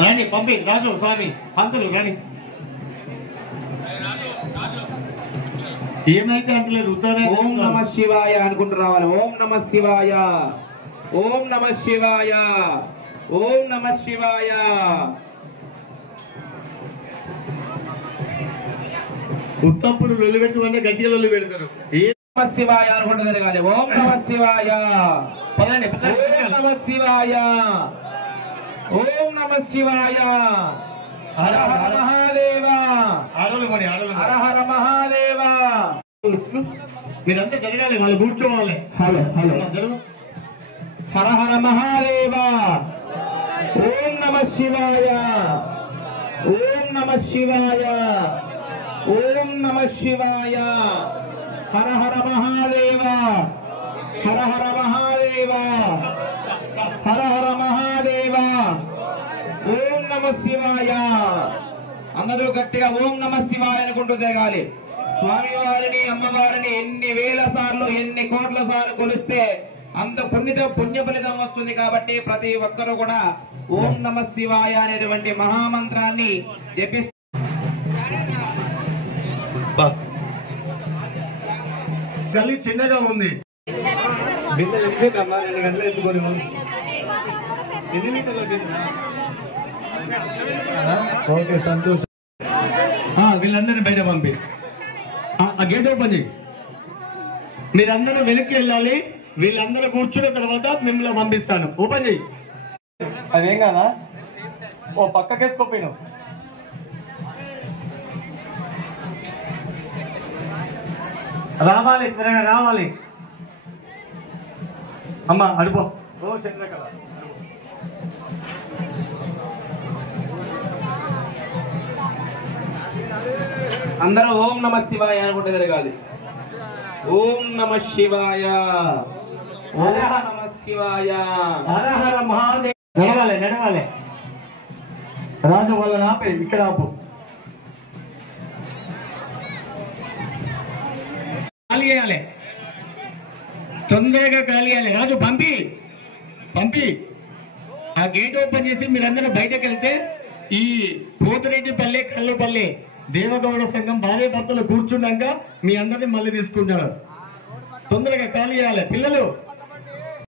రాణి పంపి రాజు స్వామి పంతులు రాణి ఏమైతే అంటలేదు ఓం నమ శివాయ అనుకుంటూ రావాలి. ఓం నమ శివాయ, ఓం నమ శివాయ, ఓం నమ శివాయ. ఉత్తప్పుడు లొల్లి పెట్టుకుంటే గట్టిగా లొల్లి పెడతారు. నమ శివాయ అనుకుంటూ తిరగాలి. ఓం నమ శివాయ, ఓం నమ శివాయ, ఓం నమ శివాయ. హర హర మహాదేవ, హర హర మహాదేవ. మీరంతా జరగాలి, వాళ్ళు కూర్చోవాలి. Hello hello. హర హర మహాదేవ, ఓం నమ శివాయ, ఓం నమ శివాయ, ఓం నమ శివాయ. హర హర మహాదేవ, హర హర మహాదేవ, హర హర మహాదేవ. ఓం నమ శివాయ. అందరూ గట్టిగా ఓం నమ శివాయ అనుకుంటూ తిరగాలి. స్వామివారిని అమ్మవారిని ఎన్ని వేల సార్లు ఎన్ని కోట్ల సార్లు కొలిస్తే అంత పుణ్య ఫలితం వస్తుంది. కాబట్టి ప్రతి ఒక్కరూ కూడా ఓం నమ శివాయ అనేటువంటి మహామంత్రాన్ని జపిస్తారు. గల్లి చిన్నగా ఉంది. ఓకే సంతోషం. వీళ్ళందరినీ బయట పంపి ఆ గేట్ ఓపెన్ చేయి. మీరందరూ వెనక్కి వెళ్ళాలి. వీళ్ళందరూ కూర్చున్న తర్వాత మిమ్మల్ని పంపిస్తాను. ఓపెన్ చేయి. అదేం కాదా? ఓ పక్కకెత్తుకోపోయినావు. రావాలి, త్వరగా రావాలి. అమ్మా అడుపో. ఓ చంద్రకళ అందరూ ఓం నమ శివాయ అనుకుంటే తిరగాలి. ఓం నమ శివాయ, హర నమ శివాయ, హర హర మహాదేవ. నడవాలి నడవాలి. రాజు వాళ్ళని ఆపే, ఇక్కడ ఆపు. ఖాళీ చేయాలి, తొందరగా ఖాళీ చేయాలి. రాజు పంపి పంపి ఆ గేట్ ఓపెన్ చేసి మీరందరూ బయటకు వెళ్తే ఈ పోతిరెడ్డిపల్లి కల్లుపల్లి దేవగౌడ సంఘం భార్య భర్తలు కూర్చున్నాక మీ అందరినీ మళ్ళీ తీసుకుంటారు. తొందరగా ఖాళీ చేయాలి పిల్లలు.